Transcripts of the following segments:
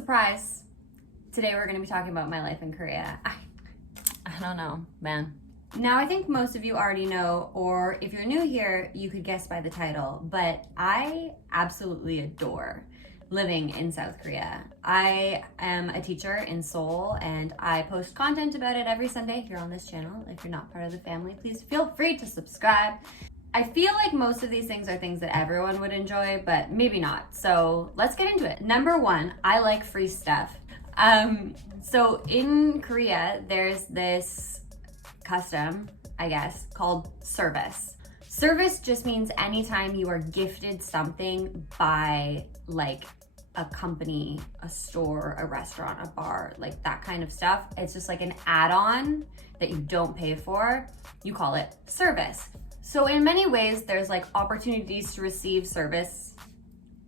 Surprise! Today we're going to be talking about my life in Korea. I don't know, man. Now I think most of you already know, or if you're new here, you could guess by the title, but I absolutely adore living in South Korea. I am a teacher in Seoul and I post content about it every Sunday here on this channel. If you're not part of the family, please feel free to subscribe. I feel like most of these things are things that everyone would enjoy, but maybe not. So let's get into it. Number one, I like free stuff. So in Korea, there's this custom, I guess, called service. Service just means anytime you are gifted something by like a company, a store, a restaurant, a bar, like that kind of stuff. It's just like an add-on that you don't pay for. You call it service. So in many ways, there's like opportunities to receive service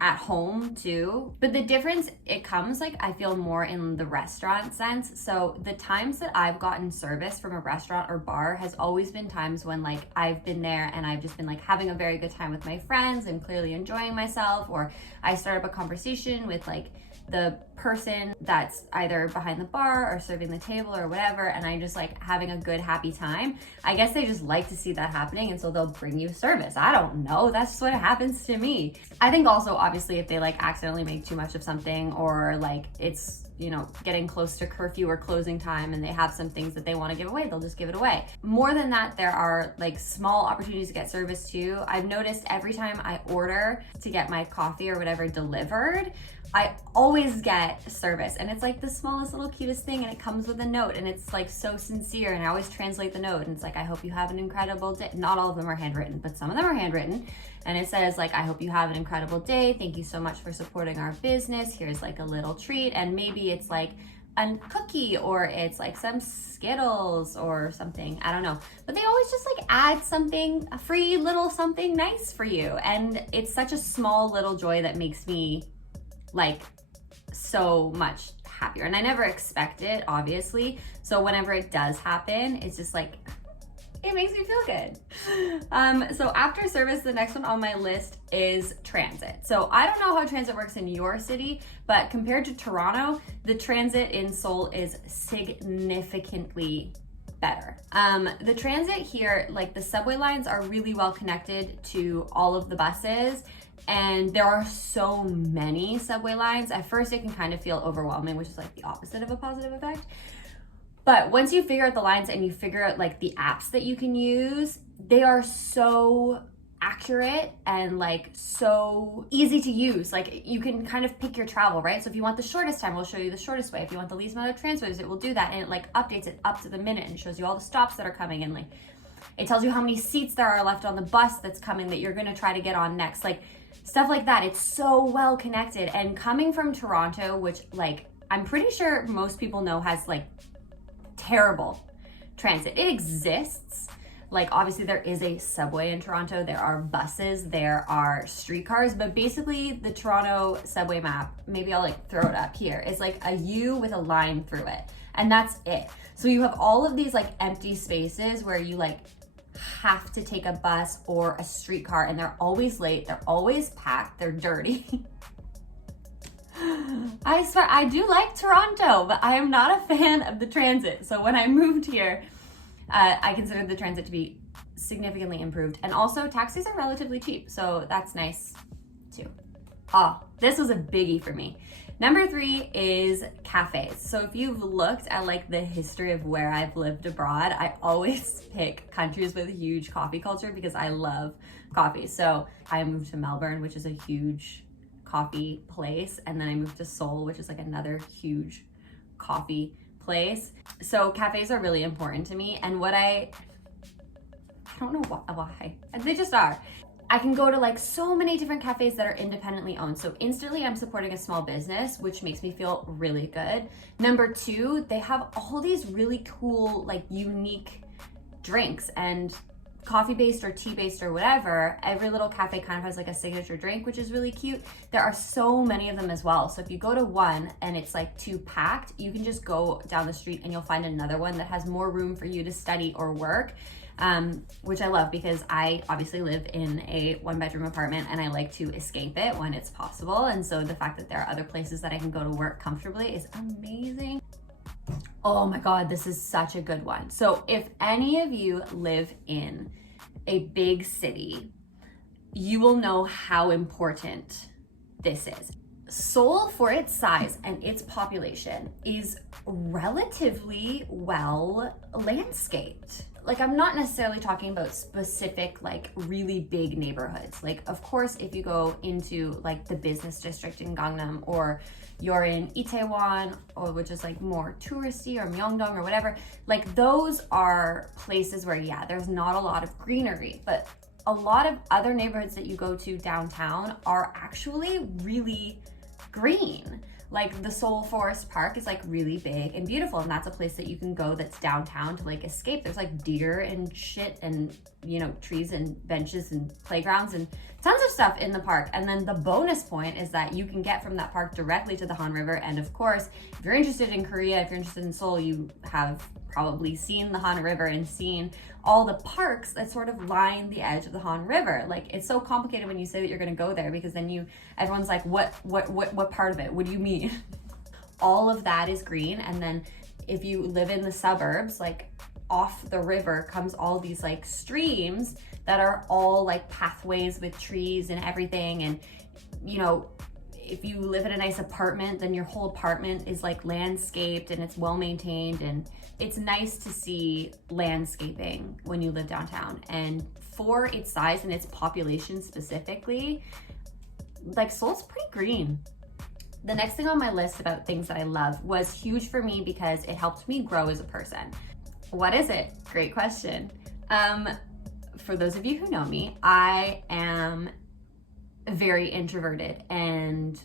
at home too. But the difference, it comes like, I feel more in the restaurant sense. So the times that I've gotten service from a restaurant or bar has always been times when like I've been there and I've just been like having a very good time with my friends and clearly enjoying myself, or I start up a conversation with like the person that's either behind the bar or serving the table or whatever, and I'm just like having a good, happy time. I guess they just like to see that happening, and so they'll bring you service. I don't know, that's just what happens to me. I think also, obviously, if they like accidentally make too much of something, or like it's, you know, getting close to curfew or closing time and they have some things that they want to give away, they'll just give it away. More than that, there are like small opportunities to get service too. I've noticed every time I order to get my coffee or whatever delivered, I always get service, and it's like the smallest little cutest thing, and it comes with a note, and it's like so sincere, and I always translate the note, and it's like, I hope you have an incredible day. Not all of them are handwritten, but some of them are handwritten, and it says like, I hope you have an incredible day, thank you so much for supporting our business, here's like a little treat. And maybe it's like a cookie, or it's like some Skittles or something, I don't know, but they always just like add something, a free little something nice for you, and it's such a small little joy that makes me like so much happier. And I never expect it, obviously, so whenever it does happen, it's just like, it makes me feel good. So after service, the next one on my list is transit. So I don't know how transit works in your city, but compared to Toronto, the transit in Seoul is significantly better. The transit here, like the subway lines are really well connected to all of the buses, and there are so many subway lines. At first it can kind of feel overwhelming, which is like the opposite of a positive effect. But once you figure out the lines and you figure out like the apps that you can use, they are so accurate and like so easy to use. Like you can kind of pick your travel, right? So if you want the shortest time, we'll show you the shortest way. If you want the least amount of transfers, it will do that, and it like updates it up to the minute and shows you all the stops that are coming, and like it tells you how many seats there are left on the bus that's coming that you're gonna try to get on next. Like stuff like that. It's so well connected. And coming from Toronto, which like I'm pretty sure most people know has like terrible transit. It exists. Like obviously there is a subway in Toronto, there are buses, there are streetcars, but basically the Toronto subway map, maybe I'll like throw it up here, is like a U with a line through it, and that's it. So you have all of these like empty spaces where you like have to take a bus or a streetcar, and they're always late, they're always packed, they're dirty. I swear, I do like Toronto, but I am not a fan of the transit. So when I moved here, I considered the transit to be significantly improved. And also taxis are relatively cheap, so that's nice too. Oh, this was a biggie for me. Number 3 is cafes. So if you've looked at like the history of where I've lived abroad, I always pick countries with a huge coffee culture because I love coffee. So I moved to Melbourne, which is a huge coffee place, and then I moved to Seoul, which is like another huge coffee place. So cafes are really important to me, and what I don't know why, they just are. I can go to like so many different cafes that are independently owned. So instantly I'm supporting a small business, which makes me feel really good. Number 2, they have all these really cool, like unique drinks, and coffee-based or tea-based or whatever. Every little cafe kind of has like a signature drink, which is really cute. There are so many of them as well. So if you go to one and it's like too packed, you can just go down the street and you'll find another one that has more room for you to study or work. which I love because I obviously live in a 1-bedroom apartment and I like to escape it when it's possible. And so the fact that there are other places that I can go to work comfortably is amazing. Oh my God, this is such a good one. So if any of you live in a big city, you will know how important this is. Seoul, for its size and its population, is relatively well landscaped. Like, I'm not necessarily talking about specific, like, really big neighborhoods. Like, of course, if you go into like the business district in Gangnam, or you're in Itaewon, or which is like more touristy, or Myeongdong or whatever, like those are places where, yeah, there's not a lot of greenery, but a lot of other neighborhoods that you go to downtown are actually really green. Like the Seoul Forest Park is like really big and beautiful, and that's a place that you can go that's downtown to like escape. There's like deer and shit and, you know, trees and benches and playgrounds and tons of stuff in the park. And then the bonus point is that you can get from that park directly to the Han River. And of course, if you're interested in Korea, if you're interested in Seoul, you have probably seen the Han River and seen all the parks that sort of line the edge of the Han River. Like, it's so complicated when you say that you're gonna go there, because then everyone's like, what part of it? What do you mean? All of that is green. And then if you live in the suburbs, like off the river comes all these like streams that are all like pathways with trees and everything. And, you know, if you live in a nice apartment, then your whole apartment is like landscaped and it's well maintained, and it's nice to see landscaping when you live downtown. And for its size and its population specifically, like Seoul's pretty green. The next thing on my list about things that I love was huge for me because it helped me grow as a person. What is it? Great question. For those of you who know me, I am very introverted and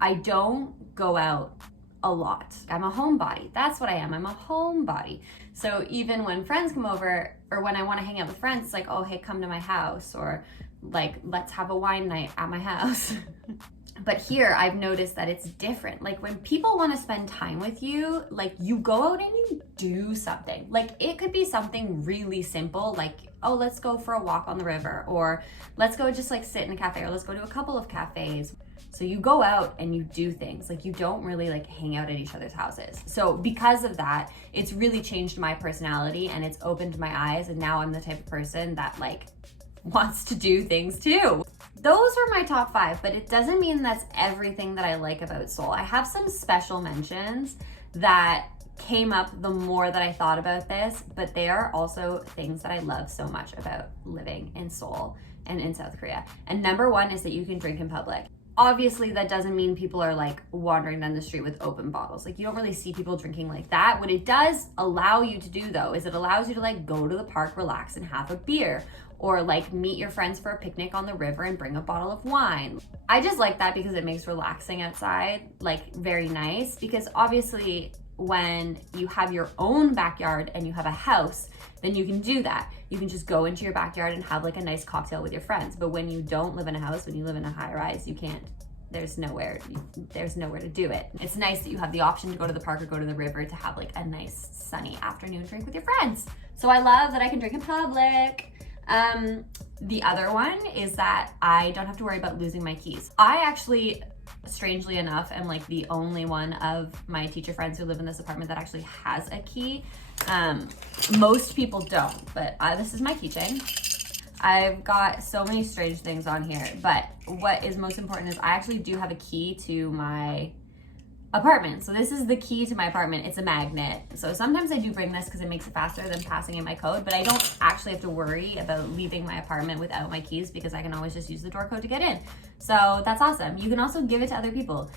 I don't go out a lot. I'm a homebody. That's what I am. I'm a homebody. So even when friends come over, or when I want to hang out with friends, it's like, oh, hey, come to my house, or like, let's have a wine night at my house. But here I've noticed that it's different. Like when people want to spend time with you, like you go out and you do something. Like it could be something really simple, like, oh, let's go for a walk on the river, or let's go just like sit in a cafe, or let's go to a couple of cafes. So you go out and you do things. Like you don't really like hang out at each other's houses. So because of that, it's really changed my personality and it's opened my eyes. And now I'm the type of person that like wants to do things too. Those were my top 5, but it doesn't mean that's everything that I like about Seoul. I have some special mentions that came up the more that I thought about this, but they are also things that I love so much about living in Seoul and in South Korea. And number 1 is that you can drink in public. Obviously, that doesn't mean people are like wandering down the street with open bottles. Like you don't really see people drinking like that. What it does allow you to do though, is it allows you to like go to the park, relax and have a beer, or like meet your friends for a picnic on the river and bring a bottle of wine. I just like that because it makes relaxing outside like very nice, because obviously when you have your own backyard and you have a house, then you can do that. You can just go into your backyard and have like a nice cocktail with your friends. But when you don't live in a house, when you live in a high rise, you can't. There's nowhere to do it. It's nice that you have the option to go to the park or go to the river to have like a nice sunny afternoon drink with your friends. So I love that I can drink in public. The other one is that I don't have to worry about losing my keys. I actually, strangely enough, am like the only one of my teacher friends who live in this apartment that actually has a key. Most people don't, but this is my keychain. I've got so many strange things on here, but what is most important is I actually do have a key to my apartment. So this is the key to my apartment. It's a magnet. So sometimes I do bring this because it makes it faster than passing in my code, but I don't actually have to worry about leaving my apartment without my keys because I can always just use the door code to get in. So that's awesome. You can also give it to other people.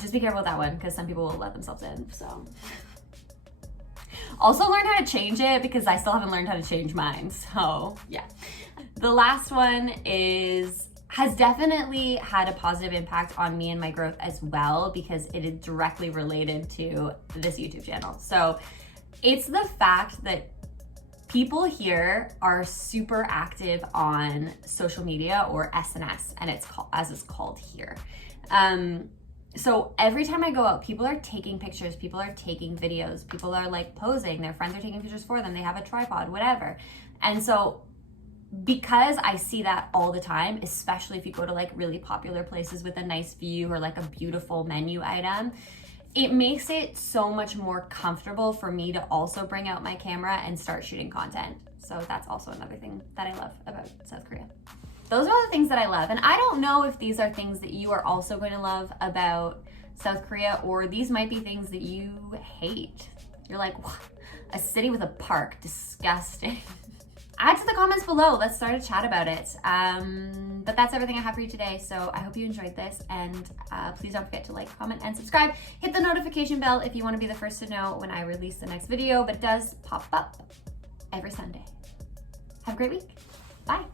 Just be careful with that one because some people will let themselves in, so. Also learn how to change it because I still haven't learned how to change mine, so yeah. The last one has definitely had a positive impact on me and my growth as well because it is directly related to this YouTube channel. So it's the fact that people here are super active on social media, or SNS, and as it's called here. So every time I go out, people are taking pictures, people are taking videos, people are like posing, their friends are taking pictures for them, they have a tripod, whatever. And so because I see that all the time, especially if you go to like really popular places with a nice view or like a beautiful menu item, it makes it so much more comfortable for me to also bring out my camera and start shooting content. So that's also another thing that I love about South Korea. Those are all the things that I love. And I don't know if these are things that you are also going to love about South Korea, or these might be things that you hate. You're like, what? A city with a park, disgusting. Add to the comments below, let's start a chat about it. But that's everything I have for you today. So I hope you enjoyed this, and please don't forget to like, comment, and subscribe. Hit the notification bell if you want to be the first to know when I release the next video, but it does pop up every Sunday. Have a great week. Bye.